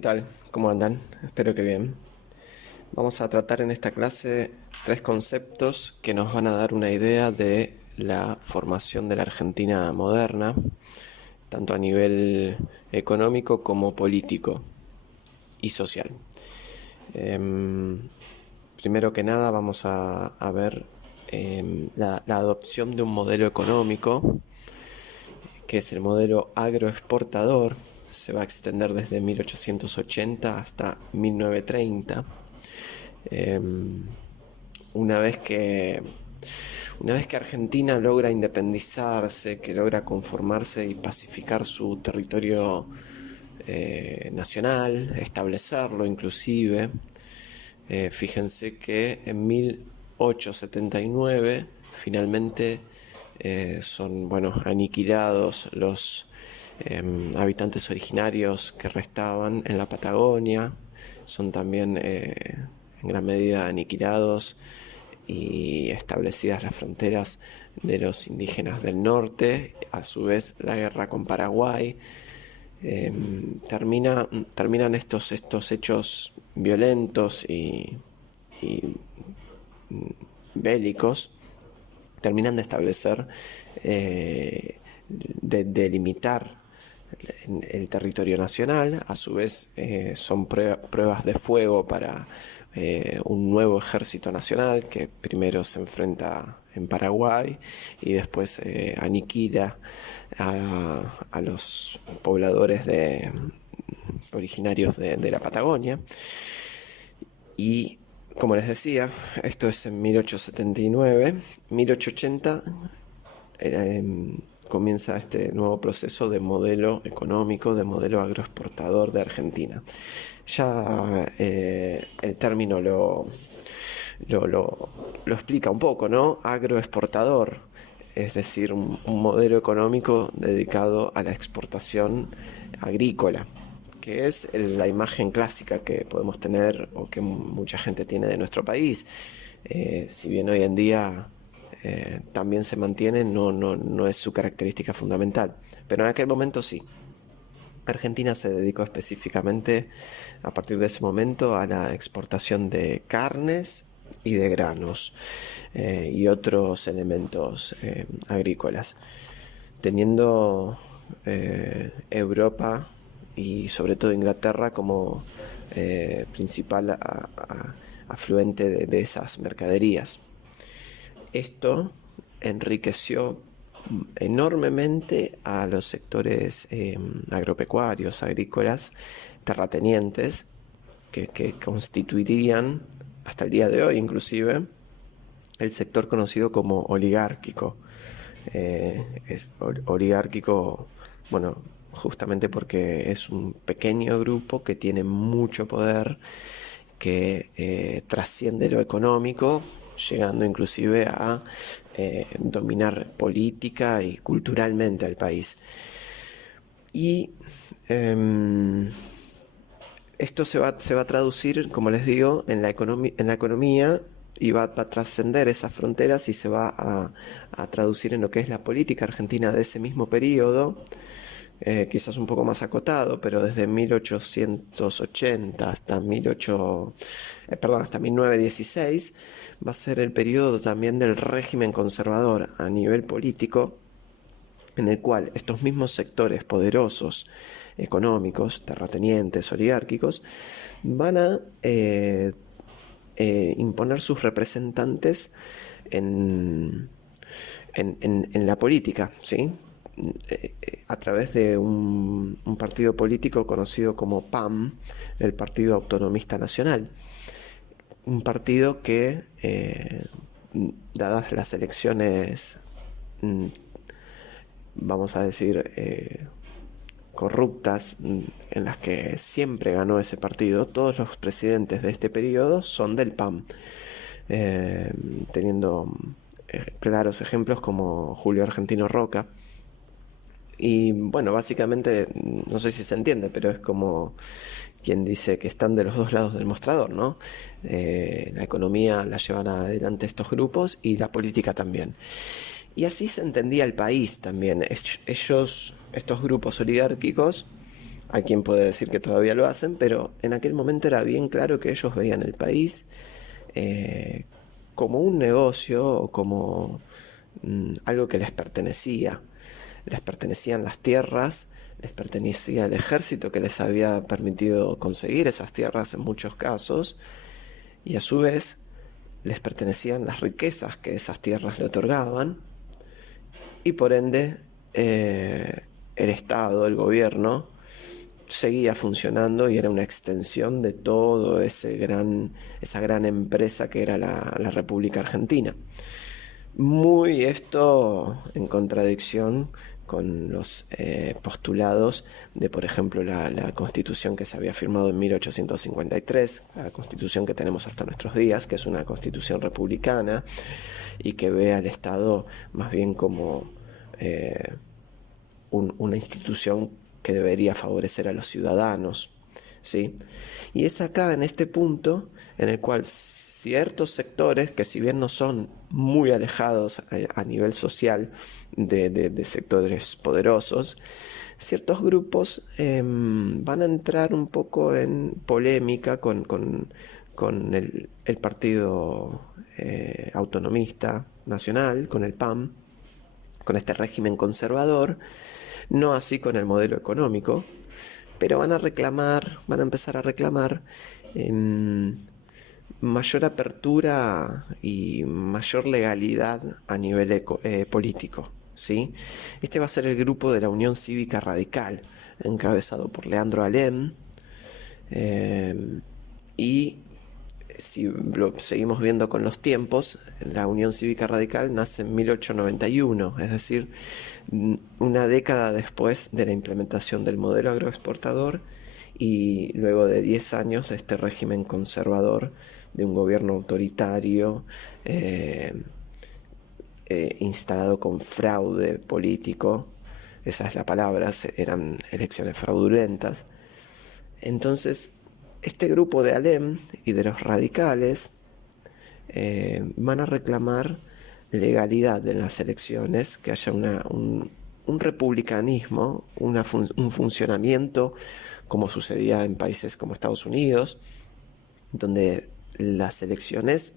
¿Qué tal? ¿Cómo andan? Espero que bien. Vamos a tratar en esta clase tres conceptos que nos van a dar una idea de la formación de la Argentina moderna, tanto a nivel económico como político y social. Primero que nada vamos a ver la adopción de un modelo económico que es el modelo agroexportador. Se va a extender desde 1880 hasta 1930. Una vez que Argentina logra independizarse, que logra conformarse y pacificar su territorio nacional, establecerlo inclusive, fíjense que en 1879 finalmente son aniquilados los habitantes originarios que restaban en la Patagonia, son también en gran medida aniquilados y establecidas las fronteras de los indígenas del norte. A su vez la guerra con Paraguay, terminan estos hechos violentos y bélicos, terminan de establecer, de limitar el territorio nacional. A su vez son pruebas de fuego para un nuevo ejército nacional que primero se enfrenta en Paraguay y después aniquila a los pobladores originarios de la Patagonia. Y como les decía, esto es en 1879. 1880 comienza este nuevo proceso de modelo económico, de modelo agroexportador de Argentina. Ya el término lo explica un poco, ¿no? Agroexportador, es decir, un modelo económico dedicado a la exportación agrícola, que es la imagen clásica que podemos tener o que mucha gente tiene de nuestro país. Si bien hoy en día también se mantiene, no es su característica fundamental, pero en aquel momento sí. Argentina se dedicó específicamente a partir de ese momento a la exportación de carnes y de granos y otros elementos agrícolas, teniendo Europa y sobre todo Inglaterra como principal afluente de esas mercaderías. Esto enriqueció enormemente a los sectores agropecuarios, agrícolas, terratenientes, que constituirían hasta el día de hoy inclusive el sector conocido como oligárquico. Es oligárquico, justamente porque es un pequeño grupo que tiene mucho poder, que trasciende lo económico, llegando inclusive a dominar política y culturalmente al país. Y esto se va a traducir, como les digo, en la economía, y va a trascender esas fronteras y se va a traducir en lo que es la política argentina de ese mismo periodo, quizás un poco más acotado, pero desde 1880 hasta 1916 va a ser el periodo también del régimen conservador a nivel político, en el cual estos mismos sectores poderosos económicos, terratenientes, oligárquicos, van a imponer sus representantes en la política, ¿sí? A través de un partido político conocido como PAM, el Partido Autonomista Nacional. Un partido que, dadas las elecciones, vamos a decir, corruptas, en las que siempre ganó ese partido, todos los presidentes de este periodo son del PAM, teniendo claros ejemplos como Julio Argentino Roca. Y básicamente, no sé si se entiende, pero es como quien dice que están de los dos lados del mostrador, ¿no? La economía la llevan adelante estos grupos y la política también. Y así se entendía el país también. Estos grupos oligárquicos Hay quien puede decir que todavía lo hacen, pero en aquel momento era bien claro que ellos veían el país como un negocio o como algo que les pertenecía. Les pertenecían las tierras, les pertenecía el ejército que les había permitido conseguir esas tierras en muchos casos, y a su vez les pertenecían las riquezas que esas tierras le otorgaban, y por ende el Estado, el gobierno, seguía funcionando y era una extensión de todo esa gran empresa que era la República Argentina. Muy esto en contradicción con los postulados de, por ejemplo, la Constitución que se había firmado en 1853, la Constitución que tenemos hasta nuestros días, que es una Constitución republicana y que ve al Estado más bien como una institución que debería favorecer a los ciudadanos, ¿sí? Y es acá, en este punto, en el cual ciertos sectores, que si bien no son muy alejados a nivel social de sectores poderosos, ciertos grupos van a entrar un poco en polémica con el Partido Autonomista Nacional, con el PAN, con este régimen conservador, no así con el modelo económico, pero van a empezar a reclamar mayor apertura y mayor legalidad a nivel político, ¿sí? Este va a ser el grupo de la Unión Cívica Radical, encabezado por Leandro Alem, y si lo seguimos viendo con los tiempos, la Unión Cívica Radical nace en 1891, es decir, una década después de la implementación del modelo agroexportador y luego de 10 años de este régimen conservador de un gobierno autoritario instalado con fraude político. Esa es la palabra, eran elecciones fraudulentas. Entonces, este grupo de Alem y de los radicales van a reclamar legalidad en las elecciones, que haya un republicanismo, un funcionamiento como sucedía en países como Estados Unidos, donde las elecciones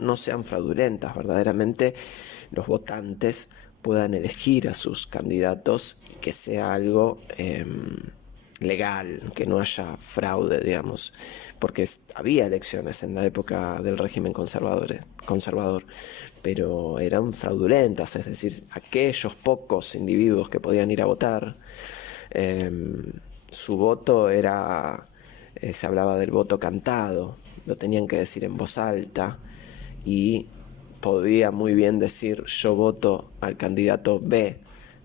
no sean fraudulentas, verdaderamente los votantes puedan elegir a sus candidatos y que sea algo legal, que no haya fraude, digamos, porque había elecciones en la época del régimen conservador, pero eran fraudulentas, es decir, aquellos pocos individuos que podían ir a votar, su voto era, se hablaba del voto cantado, lo tenían que decir en voz alta y podía muy bien decir yo voto al candidato B,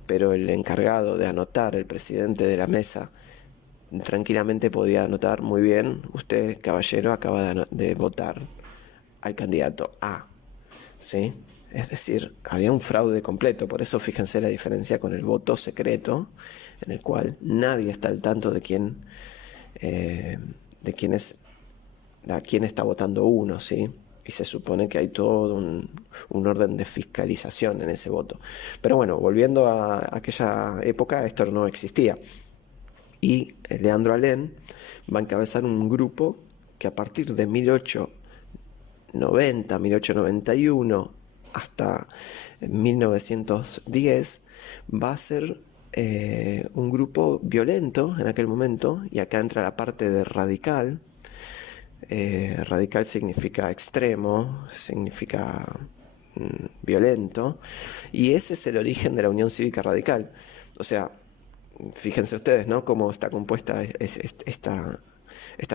pero el encargado de anotar, el presidente de la mesa, tranquilamente podía anotar muy bien, usted caballero acaba de votar al candidato A, ¿sí? Es decir, había un fraude completo, por eso fíjense la diferencia con el voto secreto, en el cual nadie está al tanto de quién a quién está votando uno, ¿sí? Y se supone que hay todo un orden de fiscalización en ese voto. Pero bueno, volviendo a aquella época, esto no existía. Y Leandro Alem va a encabezar un grupo que a partir de 1890, 1891 hasta 1910 va a ser un grupo violento en aquel momento, y acá entra la parte de radical. Radical significa extremo, significa violento, y ese es el origen de la Unión Cívica Radical. O sea, fíjense ustedes, ¿no?, cómo está compuesta esta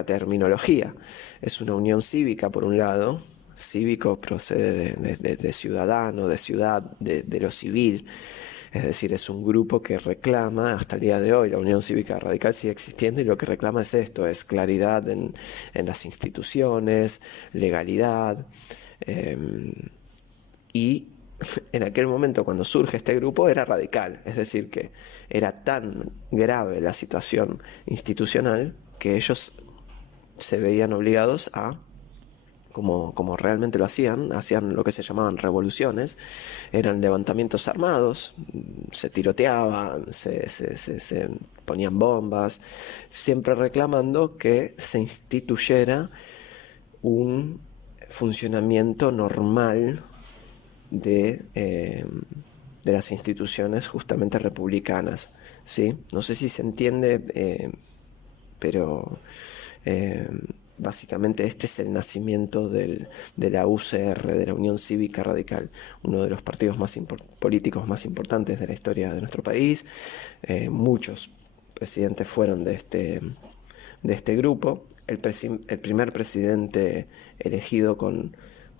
terminología. Es una unión cívica, por un lado. Cívico procede de ciudadano, de ciudad, de lo civil. Es decir, es un grupo que reclama, hasta el día de hoy, la Unión Cívica Radical sigue existiendo, y lo que reclama es esto, es claridad en las instituciones, legalidad, y en aquel momento cuando surge este grupo era radical, es decir, que era tan grave la situación institucional que ellos se veían obligados a como realmente lo hacían lo que se llamaban revoluciones, eran levantamientos armados, se tiroteaban, se ponían bombas, siempre reclamando que se instituyera un funcionamiento normal de las instituciones justamente republicanas, ¿sí? No sé si se entiende, pero básicamente este es el nacimiento de la UCR, de la Unión Cívica Radical, uno de los partidos políticos más importantes de la historia de nuestro país. Muchos presidentes fueron de este grupo. El primer presidente elegido con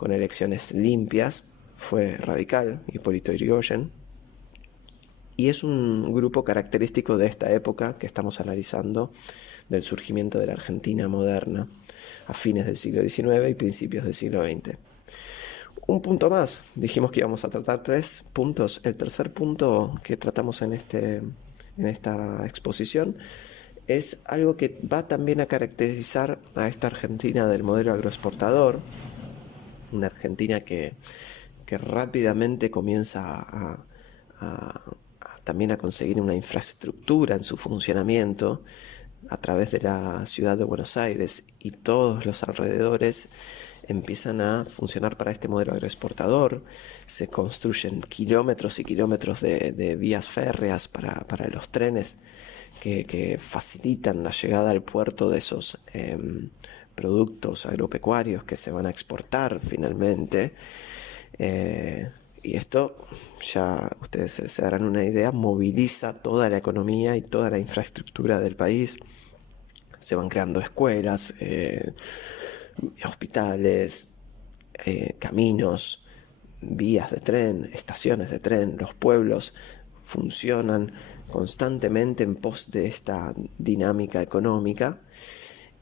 elecciones limpias fue radical, Hipólito Yrigoyen, y es un grupo característico de esta época que estamos analizando, del surgimiento de la Argentina moderna a fines del siglo XIX y principios del siglo XX. Un punto más, dijimos que íbamos a tratar 3 puntos. El tercer punto que tratamos en esta exposición es algo que va también a caracterizar a esta Argentina del modelo agroexportador, una Argentina que rápidamente comienza también a conseguir una infraestructura en su funcionamiento a través de la ciudad de Buenos Aires, y todos los alrededores empiezan a funcionar para este modelo agroexportador. Se construyen kilómetros y kilómetros de vías férreas para los trenes que facilitan la llegada al puerto de esos productos agropecuarios que se van a exportar finalmente. Y esto, ya ustedes se darán una idea, moviliza toda la economía y toda la infraestructura del país. Se van creando escuelas, hospitales, caminos, vías de tren, estaciones de tren. Los pueblos funcionan constantemente en pos de esta dinámica económica.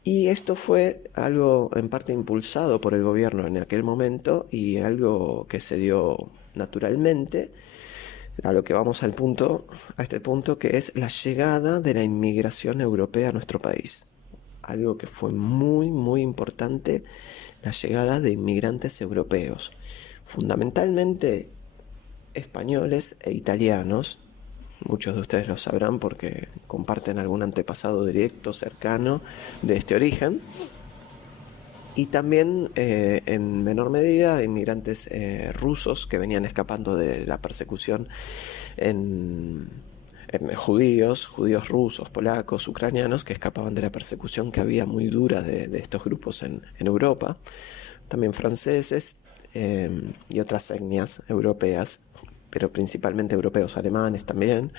Y esto fue algo en parte impulsado por el gobierno en aquel momento, y algo que se dio naturalmente, a lo que vamos a este punto, que es la llegada de la inmigración europea a nuestro país. Algo que fue muy, muy importante, la llegada de inmigrantes europeos, fundamentalmente españoles e italianos. Muchos de ustedes lo sabrán porque comparten algún antepasado directo, cercano de este origen. Y también, en menor medida, inmigrantes rusos que venían escapando de la persecución en judíos rusos, polacos, ucranianos, que escapaban de la persecución que había muy dura de estos grupos en Europa. También franceses y otras etnias europeas, pero principalmente europeos, alemanes también.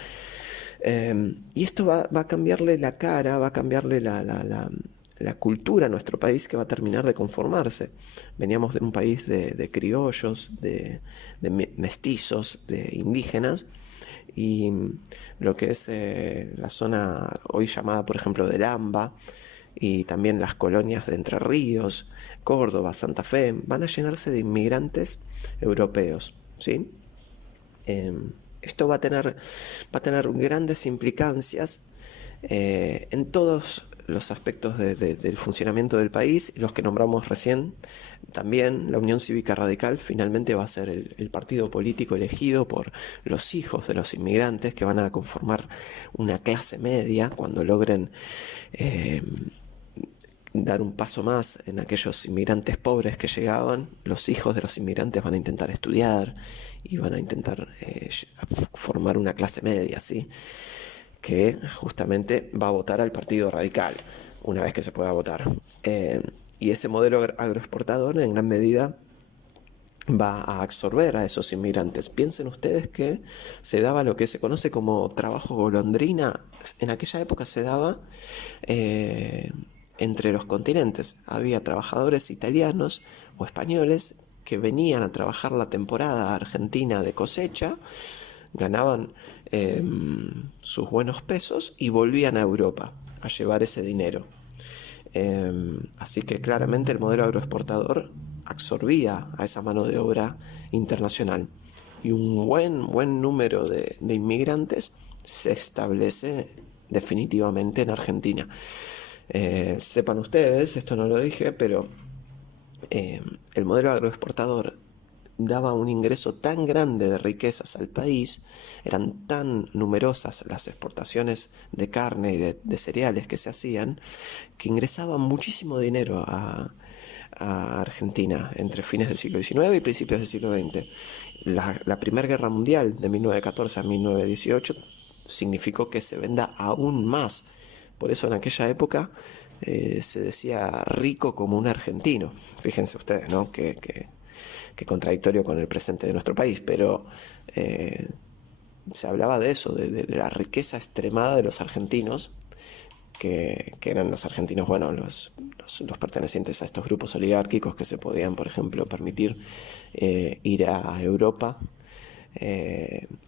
Y esto va a cambiarle la cara, va a cambiarle la cultura a nuestro país, que va a terminar de conformarse. Veníamos de un país de criollos, de mestizos, de indígenas, y lo que es la zona hoy llamada, por ejemplo, del AMBA, y también las colonias de Entre Ríos, Córdoba, Santa Fe, van a llenarse de inmigrantes europeos, ¿sí? Esto va a tener grandes implicancias en todos los aspectos del funcionamiento del país, los que nombramos recién. También la Unión Cívica Radical finalmente va a ser el partido político elegido por los hijos de los inmigrantes, que van a conformar una clase media cuando logren dar un paso más en aquellos inmigrantes pobres que llegaban. Los hijos de los inmigrantes van a intentar estudiar y van a intentar formar una clase media, ¿sí?, que justamente va a votar al Partido Radical una vez que se pueda votar. Y ese modelo agroexportador en gran medida va a absorber a esos inmigrantes. Piensen ustedes que se daba lo que se conoce como trabajo golondrina. En aquella época se daba entre los continentes. Había trabajadores italianos o españoles que venían a trabajar la temporada argentina de cosecha, ganaban sus buenos pesos y volvían a Europa a llevar ese dinero. Así que claramente el modelo agroexportador absorbía a esa mano de obra internacional, y un buen número de inmigrantes se establece definitivamente en Argentina. Sepan ustedes, esto no lo dije, pero el modelo agroexportador daba un ingreso tan grande de riquezas al país, eran tan numerosas las exportaciones de carne y de cereales que se hacían, que ingresaba muchísimo dinero a Argentina entre fines del siglo XIX y principios del siglo XX. La Primera Guerra Mundial de 1914 a 1918 significó que se venda aún más. Por eso en aquella época se decía rico como un argentino. Fíjense ustedes, ¿no? Que contradictorio con el presente de nuestro país, pero se hablaba de eso, de la riqueza extremada de los argentinos, que eran los argentinos, bueno, los pertenecientes a estos grupos oligárquicos que se podían, por ejemplo, permitir ir a Europa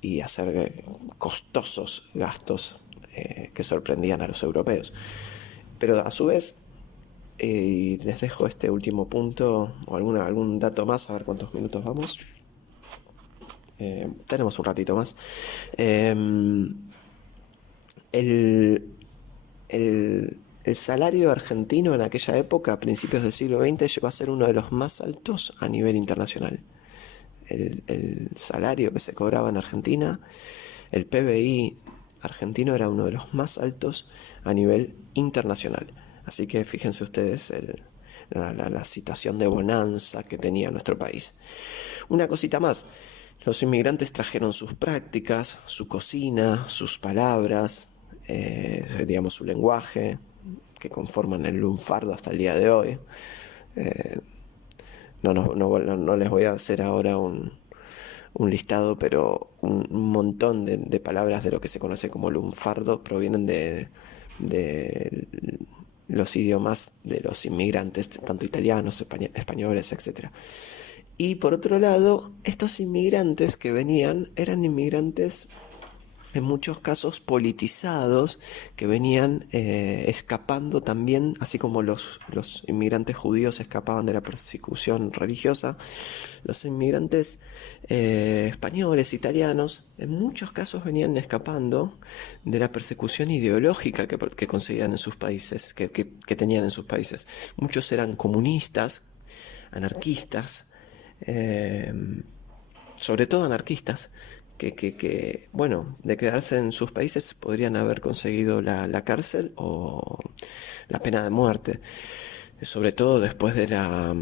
y hacer costosos gastos que sorprendían a los europeos. Pero a su vez, y les dejo este último punto o algún dato más, a ver cuántos minutos vamos. Tenemos un ratito más. El salario argentino en aquella época, a principios del siglo XX, llegó a ser uno de los más altos a nivel internacional. El salario que se cobraba en Argentina, el PBI argentino era uno de los más altos a nivel internacional. Así que fíjense ustedes la situación de bonanza que tenía nuestro país. Una cosita más, los inmigrantes trajeron sus prácticas, su cocina, sus palabras, digamos su lenguaje, que conforman el lunfardo hasta el día de hoy. No les voy a hacer ahora un listado, pero un montón de palabras de lo que se conoce como lunfardo provienen de los idiomas de los inmigrantes, tanto italianos, españoles, etc. Y por otro lado, estos inmigrantes que venían eran inmigrantes en muchos casos politizados, que venían escapando también, así como los inmigrantes judíos escapaban de la persecución religiosa. Los inmigrantes españoles, italianos, en muchos casos venían escapando de la persecución ideológica que conseguían en sus países, que tenían en sus países. Muchos eran comunistas, anarquistas, sobre todo anarquistas, que bueno, de quedarse en sus países podrían haber conseguido la cárcel o la pena de muerte. Sobre todo después de la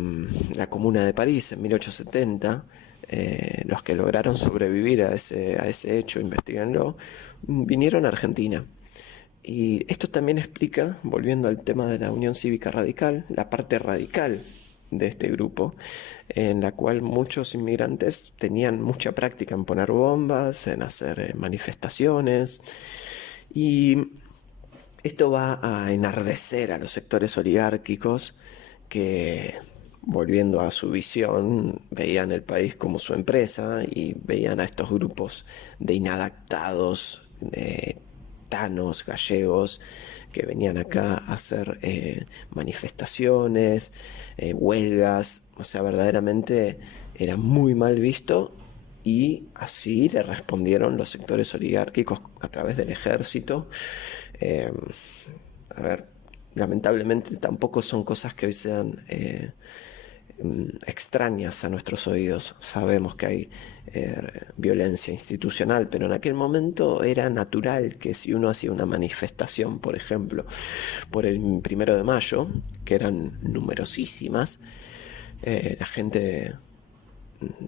Comuna de París en 1870, los que lograron sobrevivir a ese hecho, investiguenlo, vinieron a Argentina. Y esto también explica, volviendo al tema de la Unión Cívica Radical, la parte radical de este grupo, en la cual muchos inmigrantes tenían mucha práctica en poner bombas, en hacer manifestaciones, y esto va a enardecer a los sectores oligárquicos que, volviendo a su visión, veían el país como su empresa y veían a estos grupos de inadaptados, tanos, gallegos, que venían acá a hacer manifestaciones, huelgas. O sea, verdaderamente era muy mal visto, y así le respondieron los sectores oligárquicos a través del ejército. A ver, lamentablemente tampoco son cosas que hoy sean extrañas a nuestros oídos. Sabemos que hay violencia institucional, pero en aquel momento era natural que si uno hacía una manifestación, por ejemplo, por el 1 de mayo, que eran numerosísimas, la gente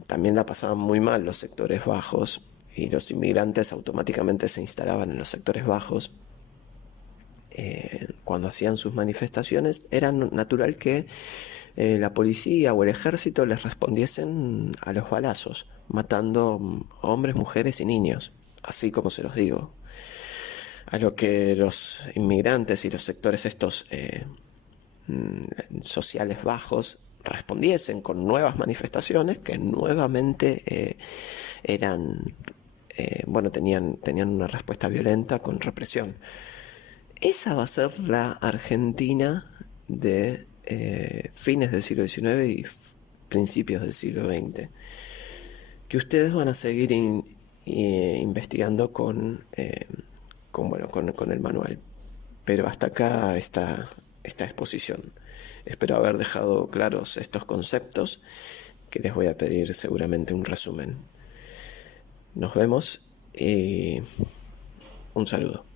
también la pasaba muy mal, los sectores bajos, y los inmigrantes automáticamente se instalaban en los sectores bajos. Cuando hacían sus manifestaciones, era natural que la policía o el ejército les respondiesen a los balazos, matando hombres, mujeres y niños, así como se los digo. A lo que los inmigrantes y los sectores estos sociales bajos respondiesen con nuevas manifestaciones que nuevamente tenían una respuesta violenta con represión. Esa va a ser la Argentina de fines del siglo XIX y principios del siglo XX, que ustedes van a seguir investigando con el manual. Pero hasta acá esta exposición. Espero haber dejado claros estos conceptos, que les voy a pedir seguramente un resumen. Nos vemos y un saludo.